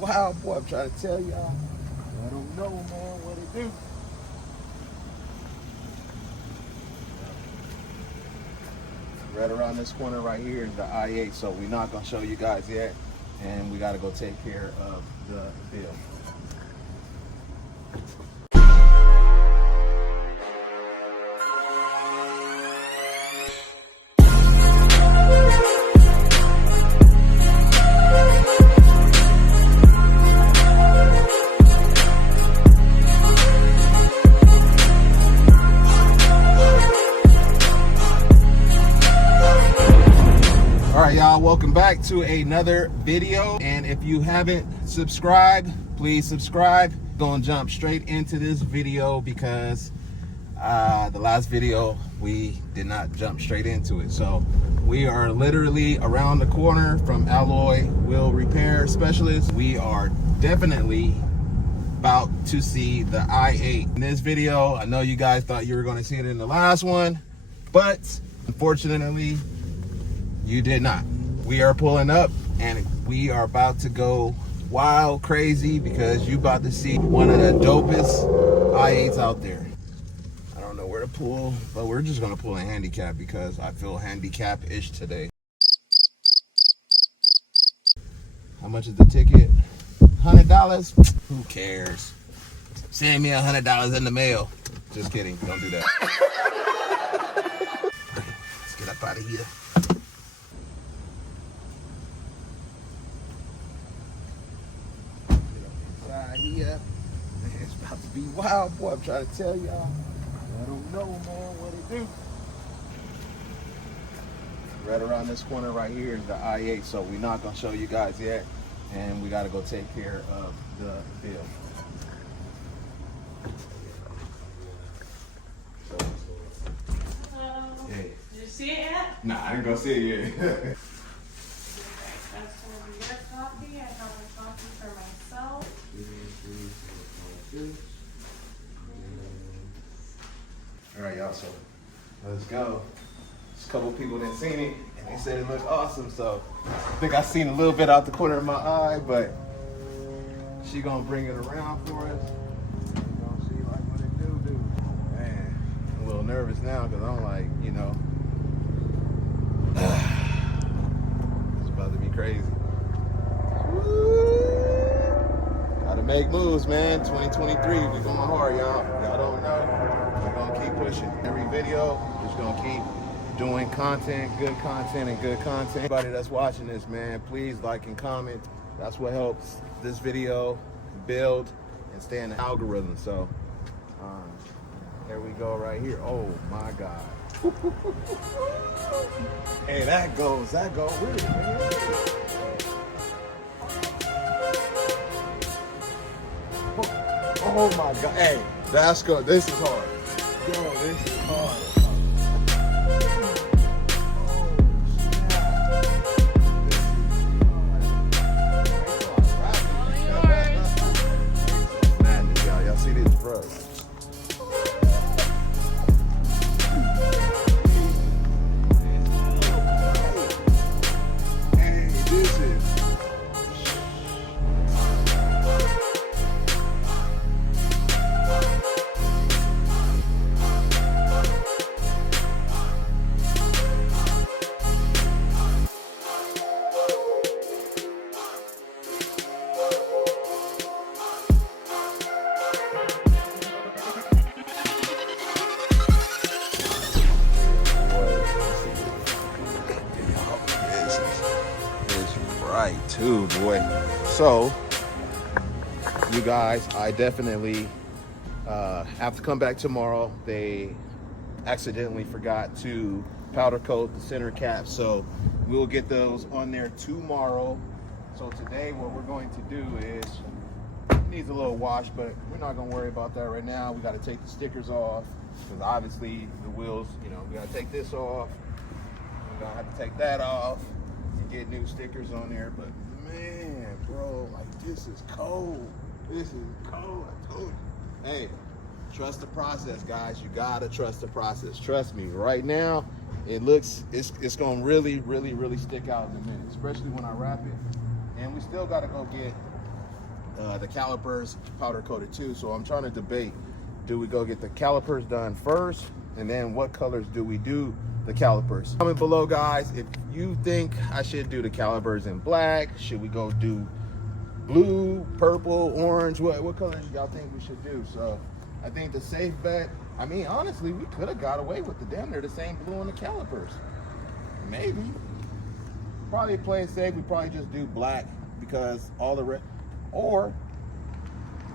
wild, boy. I'm trying to tell y'all. I don't know, man, what it do. Right around this corner right here is the I-8, so we're not gonna show you guys yet, and we gotta go take care of the bill. Y'all, welcome back to another video, and if you haven't subscribed, please subscribe. Gonna jump straight into this video because the last video we did not jump straight into it. So we are literally around the corner from Alloy Wheel Repair Specialist. We are definitely about to see the I-8 in this video. I know you guys thought you were going to see it in the last one, but unfortunately you did not. We are pulling up and we are about to go wild crazy because you about to see one of the dopest I-8s out there. I don't know where to pull, but we're just gonna pull a handicap because I feel handicap-ish today. How much is the ticket? $100? Who cares? Send me $100 in the mail. Just kidding, don't do that. Let's get up out of here. Here. It's about to be wild, boy. I'm trying to tell y'all. I don't know, man, what it do. Right around this corner right here is the I-8, so we're not gonna show you guys yet, and we gotta go take care of the bill. Hey. Did you see it yet? Nah, I didn't go see it yet. That's gonna be your copy. I have a copy for myself. All right, y'all, so let's go. There's a couple people that seen it, and they said it looked awesome, so I think I seen a little bit out the corner of my eye, but she gonna bring it around for us. We're gonna see like what it do. Man, I'm a little nervous now because I'm like, you know, it's about to be crazy. Gotta make moves, man. 2023, we going hard, y'all. Y'all don't know. We're gonna keep pushing. Every video, we're just gonna keep doing content, and good content. Everybody that's watching this, man, please like and comment. That's what helps this video build and stay in the algorithm. So, here we go right here. Oh my God. Hey, that goes weird, man. Oh my God. Hey, that's good. This is hard. Yo, this is hard. Madness, y'all. Y'all see these bros? Hey, this is. Too, boy. So you guys, I definitely have to come back tomorrow. They accidentally forgot to powder coat the center cap, so we'll get those on there tomorrow. So today what we're going to do is, it needs a little wash, but we're not gonna worry about that right now. We got to take the stickers off because obviously the wheels, you know, we got to take this off, we're gonna have to take that off and get new stickers on there. But man, bro, like, this is cold. This is cold, I told you. Hey, trust the process, guys. You gotta trust the process. Trust me, right now, it looks, it's gonna really stick out in a minute, especially when I wrap it. And we still gotta go get the calipers powder coated too. So I'm trying to debate, do we go get the calipers done first, and then what colors do we do the calipers? Comment below, guys, if you think I should do the calipers in black. Should we go do blue, purple, orange? What colors y'all think we should do? So I think the safe bet, I mean, honestly, we could have got away with the damn near the same blue on the calipers. Maybe. Probably play it safe. We probably just do black because all the red. Or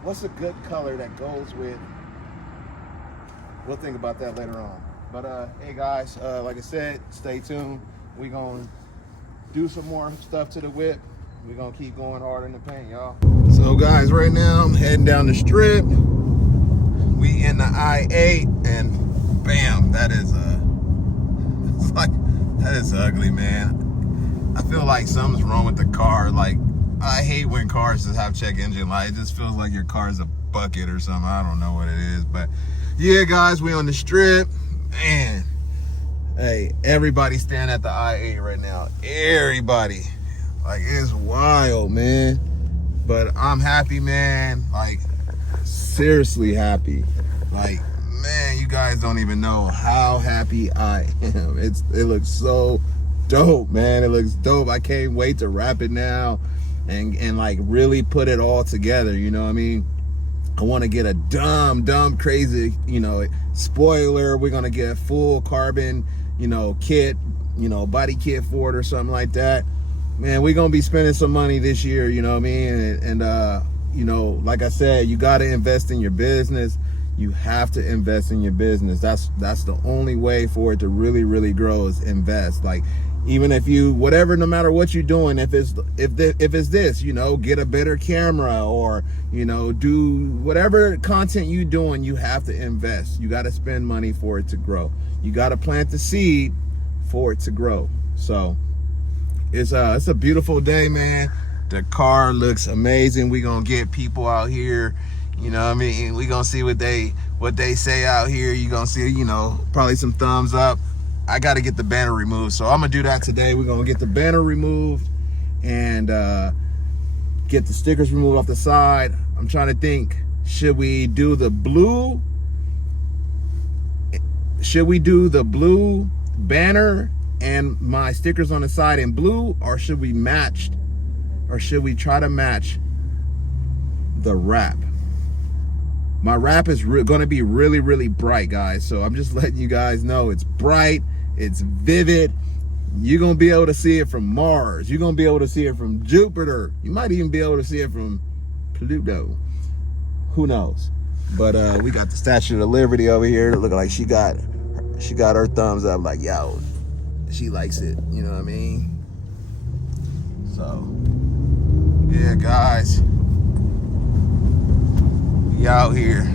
what's a good color that goes with? We'll think about that later on. But hey guys, like I said, stay tuned. We're gonna do some more stuff to the whip. We're gonna keep going hard in the paint, y'all. So guys, right now I'm heading down the strip. We in the I-8, and bam, that is that is ugly, man. I feel like something's wrong with the car. Like, I hate when cars just have check engine light. It just feels like your car's a bucket or something. I don't know what it is, but yeah, guys, we on the strip, man. Hey, everybody standing at the I-8 right now. Everybody, like, it's wild, man. But I'm happy, man. Like, seriously happy. Like, man, you guys don't even know how happy I am. It looks so dope, man. It looks dope. I can't wait to wrap it now and like really put it all together, you know what I mean? I want to get a dumb crazy, you know, spoiler. We're gonna get a full carbon, you know, kit, you know, body kit for it or something like that. Man, we're gonna be spending some money this year, you know what I mean? And you know, like I said, you got to invest in your business. You have to invest in your business. That's the only way for it to really grow, is invest. Like, even if you, whatever, no matter what you're doing, if it's this, you know, get a better camera, or, you know, do whatever content you doing, you have to invest. You got to spend money for it to grow. You got to plant the seed for it to grow. So it's a beautiful day, man. The car looks amazing. We gonna get people out here, you know what I mean? We gonna see what they say out here. You gonna see, you know, probably some thumbs up. I got to get the banner removed, so I'm gonna do that today. We're gonna get the banner removed and get the stickers removed off the side. I'm trying to think, should we do the blue? Should we do the blue banner and my stickers on the side in blue, or should we match, or should we try to match the wrap? My wrap is gonna be really bright, guys, so I'm just letting you guys know it's bright. It's vivid. You're gonna be able to see it from Mars. You're gonna be able to see it from Jupiter. You might even be able to see it from Pluto. Who knows? But we got the Statue of Liberty over here. Looking like she got her thumbs up. Like, yo, she likes it. You know what I mean? So yeah, guys, we out here.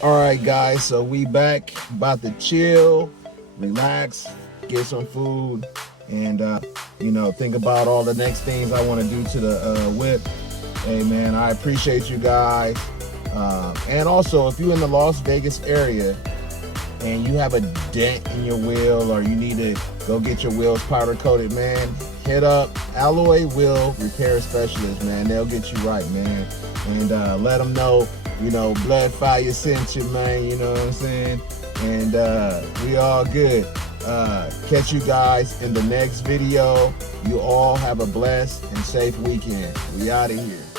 All right, guys, so we back, about to chill, relax, get some food, and you know, think about all the next things I want to do to the whip. Hey man, I appreciate you guys. And also, if you're in the Las Vegas area and you have a dent in your wheel, or you need to go get your wheels powder coated, man, hit up Alloy Wheel Repair Specialist, man. They'll get you right, man. And let them know, you know, Blood Fire sent you, man, you know what I'm saying? And we all good. catch you guys in the next video. You all have a blessed and safe weekend. We out of here.